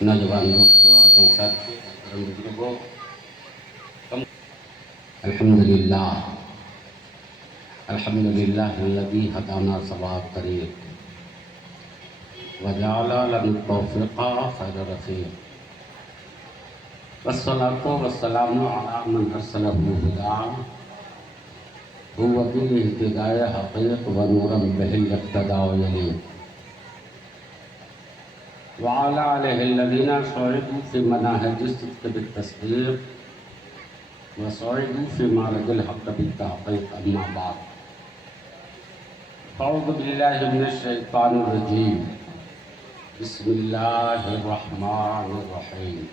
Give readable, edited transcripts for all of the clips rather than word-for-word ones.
نوجوان دوستوں اور ساتھی محترم بزرگوں، الحمدللہ الحمدللہ الذی ہدانا صواب طریق وجعل لنا التوفیق خیر رفیق والصلاة والسلام علی من ارسلہ ہدی هو بالاہتداء حقیق ونورا بہ الاقتداء یلیق وعلى آله الذين صعدوا في مناهج الصدق بالتصديق وصعدوا في معرض الحق بالتحقيق. أما بعد، أعوذ بالله من الشيطان الرجيم. بسم الله الرحمن الرحيم.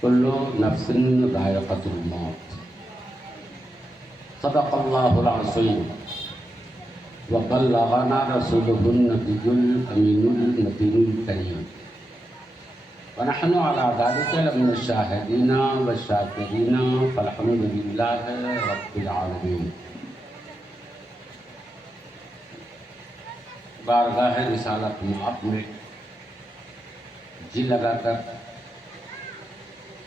كل نفس ذائقة الموت. صدق الله العظيم. وبلغنا رسوله النبي الأمين المتين الكريم ونحن على ذلك لمن الشاهدين والشاكرين فالحمد لله رب العالمين. بارگاہ رسالت معاف میں جی لگا کر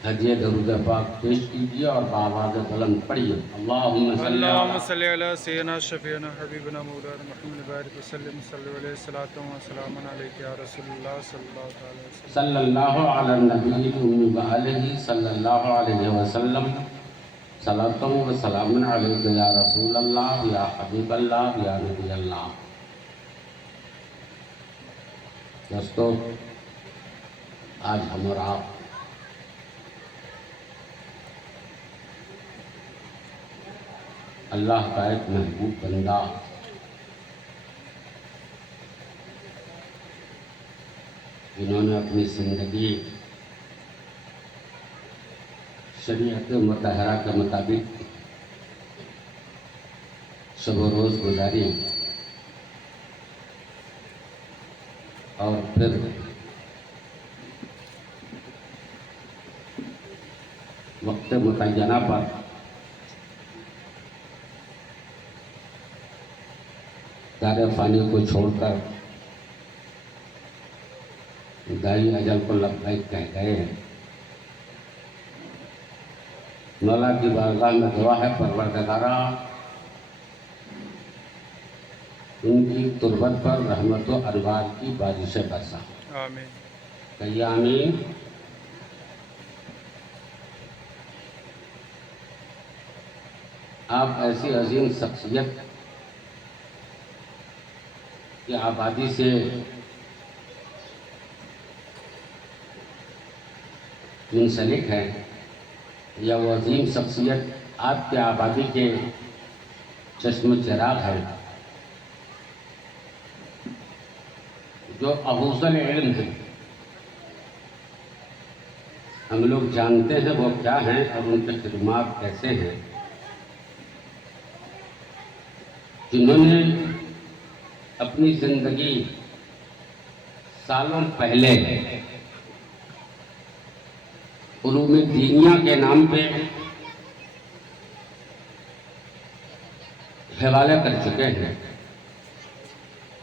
ہدیہ درود پاک پیش کیجیے اور بآواز بلند پڑھیے. اللہم صلی علی سیدنا شفیعنا حبیبنا مولانا محمد بارک وسلم صلی علیہ الصلوۃ والسلام علیک یا رسول اللہ صلی اللہ علیہ وسلم. صلی اللہ علی النبی الأمی وآلہ صلی اللہ علیہ وسلم. صلاۃ و سلام علیک یا رسول اللہ یا حبیب اللہ یا نبی اللہ. دوستو، آج ہم اور آپ اللہ کا ایک محبوب بندہ جنہوں نے اپنی زندگی شریعت مطہرہ کے مطابق شب و روز گزاری اور پھر وقت متعینہ پر دار فانی کو چھوڑ کر دائی اجل کو لبیک کہہ گئے ہیں. مولا کی بارگاہ میں دعا ہے پروردگارا ان کی تربت پر رحمت و انوار کی بارش برسا. آمین. کہیے آمین. آپ ایسی عظیم شخصیت کی آبادی سے منسلک ہے یا وہ عظیم شخصیت آپ کی آبادی کے چشم و چراغ ہے جو افضل علم ہے. ہم لوگ جانتے ہیں وہ کیا ہیں اور ان کے خدمات کیسے ہیں. جنہوں نے اپنی زندگی سالوں پہلے علوم دینیا کے نام پہ حوالے کر چکے ہیں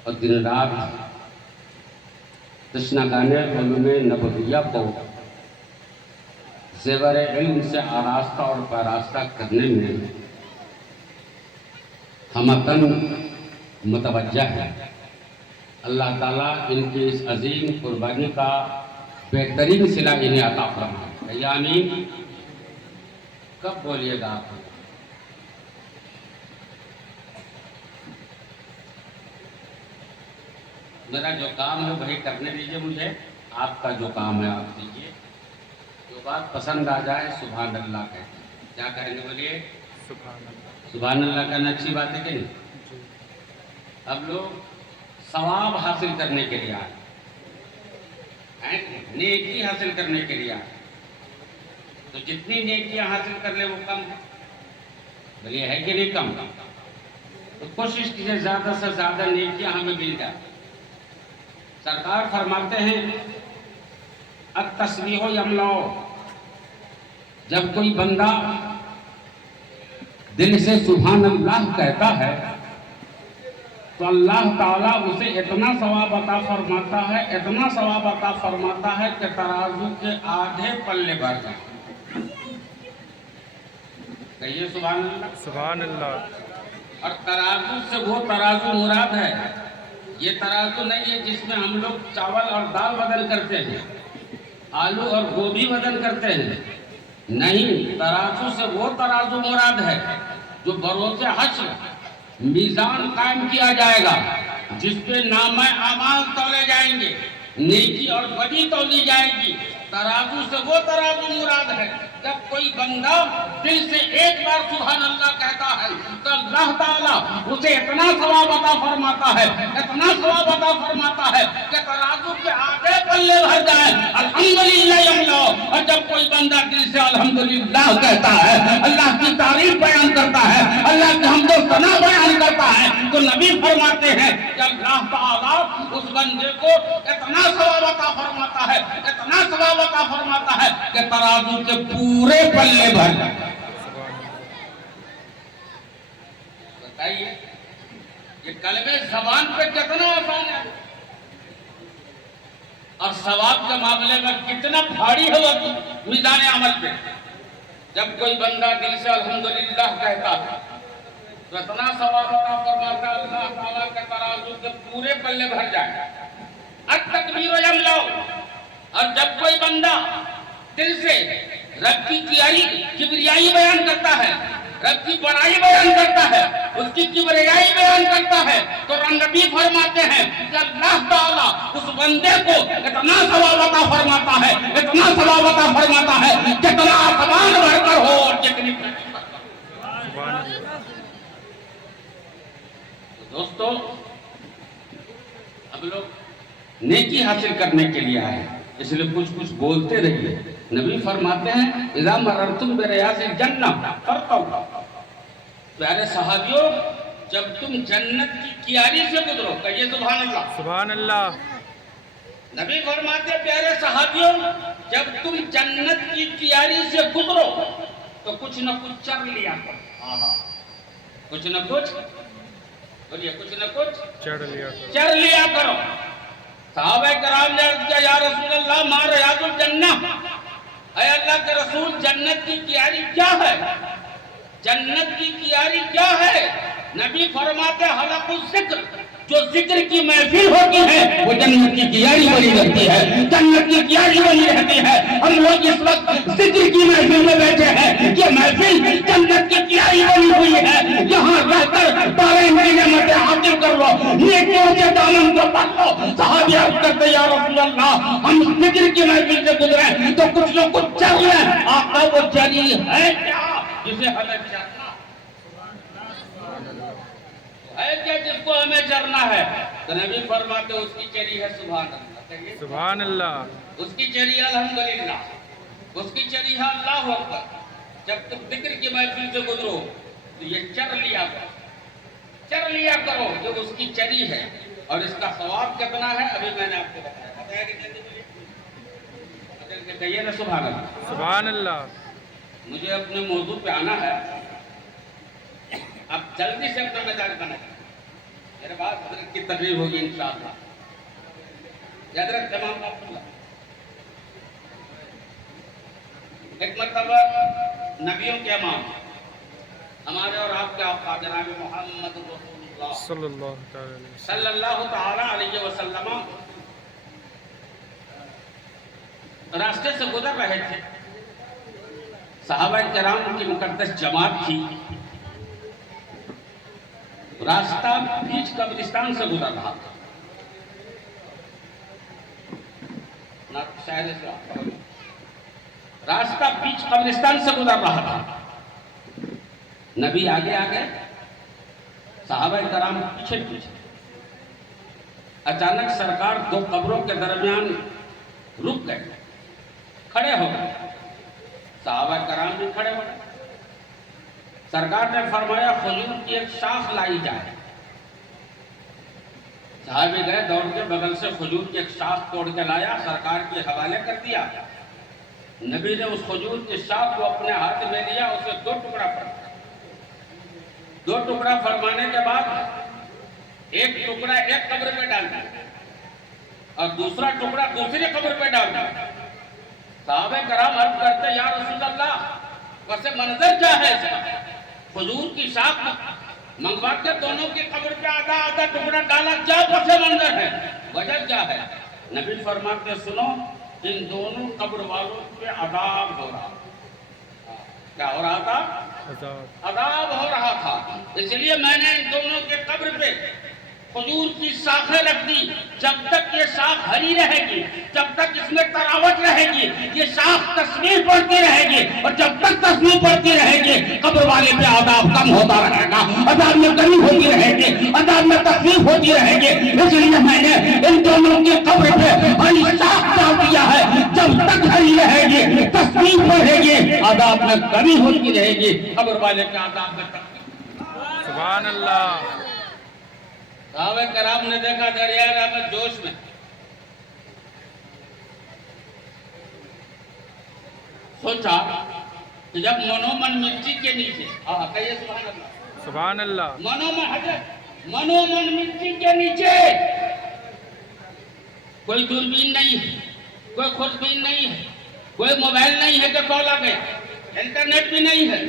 اور دن رات تشنگان علوم نبویہ کو زیور علم سے آراستہ اور پاراستہ کرنے میں ہمتن متوجہ ہے. اللہ تعالیٰ ان کی اس عظیم قربانی کا بہترین صلہ انہیں عطا فرمائے. آمین. کب بولیے گا آپ؟ میرا جو کام ہے وہی کرنے دیجیے مجھے. آپ کا جو کام ہے آپ دیجیے. جو بات پسند آ جائے سبحان اللہ کہتے ہیں. کیا کریں گے بولیے؟ سبحان اللہ. سبحان اللہ کہنا اچھی بات ہے کہ نہیں؟ اب لوگ ثواب حاصل کرنے کے لیے آئے، نیکی حاصل کرنے کے لیے آئے. تو جتنی نیکیاں حاصل کر لے وہ کم ہے. بولیے ہے کہ نہیں کم؟ تو کوشش کیجیے زیادہ سے زیادہ نیکیاں ہمیں مل جائے. سرکار فرماتے ہیں التسبیح یملا. جب کوئی بندہ دل سے سبحان اللہ کہتا ہے تو اللہ تعالیٰ اسے اتنا ثواب عطا فرماتا ہے، اتنا ثواب عطا فرماتا ہے کہ ترازو کے آدھے پلے بھر جائیں۔ کہیے سبحان اللہ۔ سبحان اللہ۔ اور ترازو سے وہ ترازو مراد ہے، یہ ترازو نہیں ہے جس میں ہم لوگ چاول اور دال وزن کرتے ہیں، آلو اور گوبھی وزن کرتے ہیں، نہیں، ترازو سے وہ ترازو مراد ہے جو بروز حشر میزان قائم کیا جائے گا، جس پہ نامہ اعمال تولے جائیں گے، نیکی اور بدی تولی جائے گی۔ ترازو سے وہ ترازو مراد ہے جب کوئی بندہ دل سے ایک بار سبحان اللہ کہتا ہے تو اللہ تعالیٰ اسے اتنا ثواب عطا فرماتا ہے، اتنا ثواب عطا فرماتا ہے کہ ترازو کے آدھے پلے بھر جائیں، الحمدللہ یملا۔ اور جب کوئی بندہ دل سے الحمدللہ کہتا ہے، اللہ کی تعریف بیان کرتا ہے، اللہ کی حمد و ثنا بیان کرتا ہے، تو نبی فرماتے ہیں کہ اللہ تعالیٰ اس بندے کو اتنا ثواب عطا فرماتا ہے، اتنا ثواب عطا فرماتا ہے کہ ترازو کے پورے پلے بھر جائیں۔ بتائیے یہ کلمہ زبان پہ کتنا آسان ہے اور ثواب کے معاملے میں کتنا بھاری ہے وہ میزان عمل پہ۔ جب کوئی بندہ دل سے الحمدللہ کہتا ہے تو اتنا ثواب عطا فرماتا ہے اللہ تعالیٰ کے ترازو کے پورے پلے بھر جائے۔ التکبیر یملا۔ اور جب کوئی بندہ دل سے رب کی کبریائی بیان کرتا ہے، رب کی بڑائی بیان کرتا ہے، اس کی کبریائی بیان کرتا ہے، تو نبی فرماتے ہیں کہ اللہ تعالیٰ اس بندے کو اتنا ثواب عطا فرماتا ہے، اتنا ثواب عطا فرماتا ہے جتنا آسمان بھر کر ہو اور جتنی دوستو اب لوگ نیکی حاصل کرنے کے لیے آئے، اس لیے کچھ بولتے رہیے۔ نبی فرماتے ہیں اذا مررتم بریاض الجنہ فرتوا۔ پیارے صحابیوں، جب تم جنت کی کیاری سے گزرو، کہیے سبحان اللہ۔ سبحان اللہ۔ نبی فرماتے ہیں پیارے صحابیوں، جب تم جنت کی کیاری سے گزرو تو کچھ نہ کچھ چر لیا کرو۔ کچھ نہ کچھ بولیے، کچھ نہ کچھ چر لیا کرو۔ صحابہ کرام نے عرض کیا یا رسول اللہ ما ریاض الجنہ، اے اللہ کے رسول جنت کی کیاری کیا ہے؟ جنت کی کیاری کیا ہے؟ نبی فرماتے حلق الذکر، جو ذکر کی محفل ہوتی ہے وہ جنت کی کیاری بنی رہتی ہے، جنت کی کیاری بنی رہتی ہے۔ ہم لوگ اس وقت ذکر کی محفل میں بیٹھے ہیں، یہ محفل جنت کی کیاری بنی ہوئی ہے، یہاں رہ کر 12 مہینے نعمتیں حاصل کر لو، نیکیوں کے دامن کو پکڑ لو۔ صحابی عرض کرتے یا رسول اللہ ہم ذکر کی محفل سے گزرے تو کچھ نہ کچھ چل لیں، آقا وہ چلی ہے کیا جسے ہمیں چلنا ہے، کیا جس کو ہمیں چرنا ہے؟ تو نبی فرماتے اس کی چری ہے سبحان اللہ۔ سبحان اللہ۔ اس کی چری ہے الحمدللہ، اس کی چری ہے اللہ اکبر۔ جب تم ذکر کی محفل سے گزرو تو یہ چر لیا کرو، چر لیا کرو، جو اس کی چری ہے۔ اور اس کا ثواب کتنا ہے ابھی میں نے آپ کو بتایا کہ کہیے نا سبحان اللہ۔ سبحان اللہ۔ مجھے اپنے موضوع پہ آنا ہے، اب جلدی سے اپنا مزاج بنائیں، میرے بعد حضرت کی تقریر ہوگی انشاءاللہ۔ حضرت تمام اللہ ایک مرتبہ نبیوں کے امام ہمارے اور آپ کے آقا جناب محمد رسول اللہ صلی اللہ تعالی علیہ وسلم راستے سے گزر رہے تھے۔ صحابہ کرام کی مقدس جماعت تھی، راستہ بیچ قبرستان سے گزر رہا تھا۔ راستہ بیچ قبرستان سے گزر رہا تھا۔ نبی آگے آگے، صحابہ کرام پیچھے پیچھے۔ اچانک سرکار دو قبروں کے درمیان رک گئے، کھڑے ہو گئے۔ صحابہ کرام بھی کھڑے ہو گئے۔ سرکار نے فرمایا کھجور کی ایک شاخ لائی جائے۔ صحابی گئے دوڑ کے بغل سے کھجور کی ایک شاخ توڑ کے لایا، سرکار کے حوالے کر دیا۔ نبی نے اس کھجور کی شاخ کو اپنے ہاتھ میں لیا، اسے دو ٹکڑا فرمایا۔ دو ٹکڑا فرمانے کے بعد ایک ٹکڑا ایک قبر پہ ڈال دیا اور دوسرا ٹکڑا دوسری قبر پہ ڈال دیا. صحابہ کرام عرض کرتے یا رسول اللہ ویسے منظر کیا ہے اس کا؟ حضور کی شاخ منگوا کے دونوں کی قبر پہ آدھا آدھا ٹکڑا ڈالا، کیا پس منظر ہے؟ وجہ کیا ہے؟ نبی فرماتے سنو ان دونوں قبر والوں پہ عذاب ہو رہا. کیا ہو رہا تھا؟ عذاب ہو رہا تھا. اس لیے میں نے ان دونوں کے قبر پہ حضور کی شاخیں رکھ دی. جب تک یہ شاخ ہری رہے گی، جب تک اس میں تراوت رہے گی، یہ شاخ تسبیح پڑھتی رہے گی، اور جب تک تسبیح پڑھتی رہے گی قبر والے پہ عذاب کم ہوتا رہے گا، عذاب میں کمی ہوتی رہے گی، عذاب میں تکلیف ہوتی رہے گی. اس لیے میں نے ان دونوں کی قبر پہ ہری شاخ ڈال دیا ہے. جب تک ہری رہے گی، تسبیح پڑھے گی، عذاب میں کمی ہوتی رہے گی، قبر والے پہ عذاب میں تکلیف. سبحان اللہ. صحابہ کرام نے دیکھا دریائے رحمت جوش میں. سوچا کہ جب منومن مٹی کے نیچے کہیے سبحان اللہ، سبحان اللہ. منومن مٹی کے نیچے کوئی دوربین نہیں ہے، کوئی خودبین نہیں ہے، کوئی موبائل نہیں ہے کہ کال آ گیا، انٹرنیٹ بھی نہیں ہے.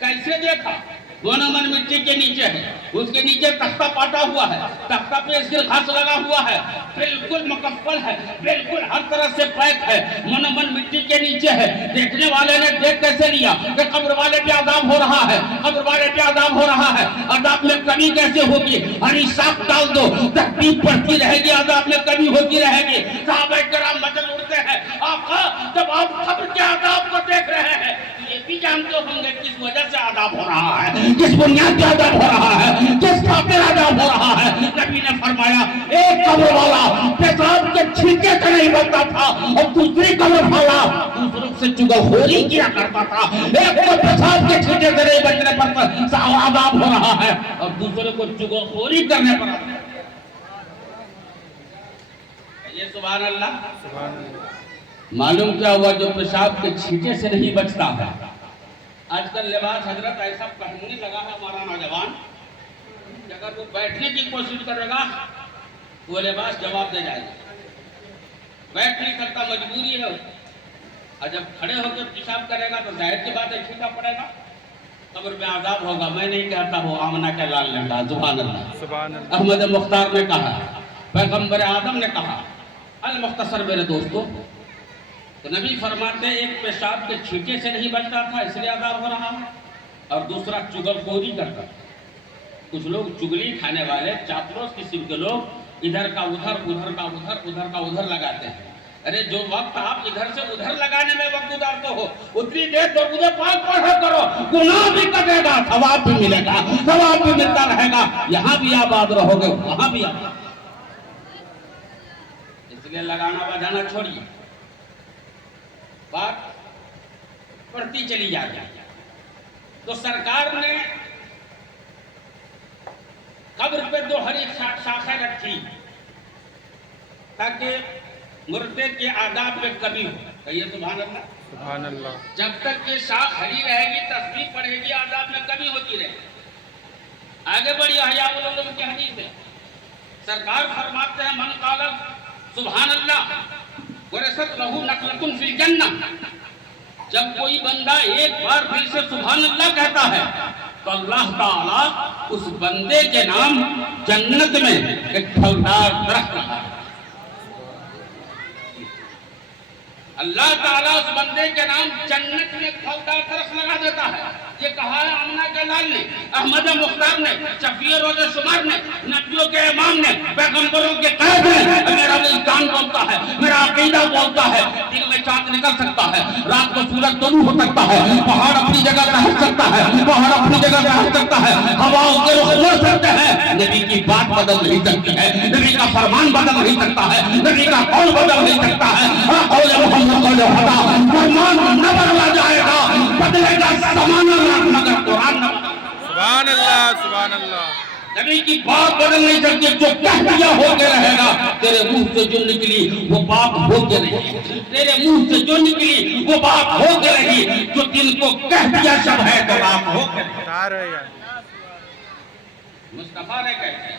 کیسے دیکھا؟ منومن مٹی کے نیچے ہے، اس کے نیچے تختہ پاٹا ہوا ہے، تختہ پہ اس کے گھاس لگا ہوا ہے، بالکل مکفل ہے، بالکل ہر طرح سے پیک ہے. منومن مٹی کے نیچے ہے. دیکھنے والے نے دیکھ کیسے لیا کہ قبر والے پہ عذاب ہو رہا ہے، قبر والے پہ عذاب ہو رہا ہے. عذاب میں کمی کیسے ہوگی؟ ہری شاخ ڈال دو، تکلیف پڑتی رہے گی، عذاب میں کمی ہوتی رہے گی. صحابہ کرام مچل اڑتے ہیں. آقا جب آپ قبر کے عذاب کو دیکھ رہے ہیں یہ بھی جانتے ہوں گے کس وجہ سے عذاب ہو رہا ہے، کس بنیاد پہ عذاب ہو رہا ہے، کس خاطر عذاب ہو رہا ہے. نبی نے فرمایا ایک قبر والا پیشاب کے چھینکے سے نہیں بچتا تھا اور دوسری قبر والا دوسروں سے چغلخوری کیا کرتا تھا. ایک کو پیشاب کے چھینکے سے نہیں بچنے پر عذاب ہو رہا ہے اور دوسرے کو چغلخوری کرنے پر عذاب. یہ سبحان اللہ. سبحان اللہ. معلوم کیا ہوا؟ جو پیشاب کے چھینکے سے نہیں بچتا ہے. آج کل لباس حضرت ایسا پہننے لگا ہے ہمارا نوجوان کہ اگر وہ بیٹھنے کی کوشش کرے گا وہ لباس جواب دے جائے گا. بیٹھ نہیں سکتا، مجبوری ہے. اور جب کھڑے ہو کے پیشاب کرے گا تو ظاہر کی بات ہے چھینکا پڑے گا، قبر میں عذاب ہوگا. میں نہیں کہتا وہ آمنہ کے لال نے کہا، سبحان اللہ. سبحان اللہ. احمد مختار نے کہا، پیغمبر آدم نے کہا. المختصر میرے دوستو، تو نبی فرماتے ایک پیشاب کے چھینکے سے نہیں بچتا تھا اس لیے عذاب ہو رہا ہے، اور دوسرا چغلخوری کرتا تھا. کچھ لوگ چگلی کھانے والے چاپلوس قسم کے لوگ ادھر کا ادھر، ادھر کا ادھر، ادھر کا ادھر لگاتے ہیں. ارے جو وقت آپ ادھر سے ادھر لگانے میں وقت گزارتے ہو اتنی دیر درود پاک پڑھا کرو، گناہ بھی کٹے گا، ثواب بھی ملے گا، ثواب بھی ملتا رہے گا. یہاں بھی آباد رہو گے، وہاں بھی آباد. اس لیے لگانا بجانا چھوڑیے، بات پڑھتی چلی جاتی. تو سرکار نے قبر پہ دو ہری شاخیں رکھی تاکہ مردے کے آداب میں کمی ہو. کہیے سبحان اللہ. سبحان اللہ. جب تک یہ شاخ ہری رہے گی، تسبیح پڑھے گی، آداب میں کمی ہوتی رہے گی. آگے بڑھی احیاء العلوم کی حدیث ہے. سرکار فرماتے ہیں من قال سبحان اللہ ورثت لہ نخلۃ فی الجنہ. جب کوئی بندہ ایک بار دل سے سبحان اللہ کہتا ہے تو اللہ تعالیٰ اس بندے کے نام جنت میں ایک پھلدار درخت لگا. اللہ تعالیٰ اس بندے کے نام جنت میں ایک پھلدار درخت لگا دیتا ہے. یہ کہا ہے آمنہ کے لال نے، احمد مختار نے، شفیع روز شمار نے، نبیوں کے امام نے، پیغمبروں کے قائد نے. میرا وجدان بولتا ہے، میرا عقیدہ بولتا ہے. دن میں چاند نکل سکتا ہے، رات کو سورج طلوع ہو سکتا ہے، پہاڑ اپنی جگہ رہ سکتا ہے، پہاڑ اپنی جگہ رہ سکتا ہے، ہواؤں کے رخ مڑ سکتے ہیں. نبی کی بات بدل نہیں سکتی ہے، نبی کا فرمان بدل نہیں سکتا ہے، نبی کا قول بدل نہیں سکتا ہے. قول محمد قول خدا، فرمان نہ بدلا جائے گا، بدلے گا زمانہ مگر قرآن نہ. سبحان اللہ. سبحان اللہ. نبی کی بات بدل نہیں سکتی. جو کہہ دیا ہو کے رہے گا. تیرے منہ سے جو نکلی وہ بات ہو کے رہی، تیرے منہ سے جو نکلی وہ بات ہو کے رہی. جو دل کو کہہ دیا سب ہے تو بات ہو کے رہی. بتا رہے ہیں مصطفیٰ نے کہتے ہیں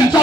100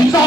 100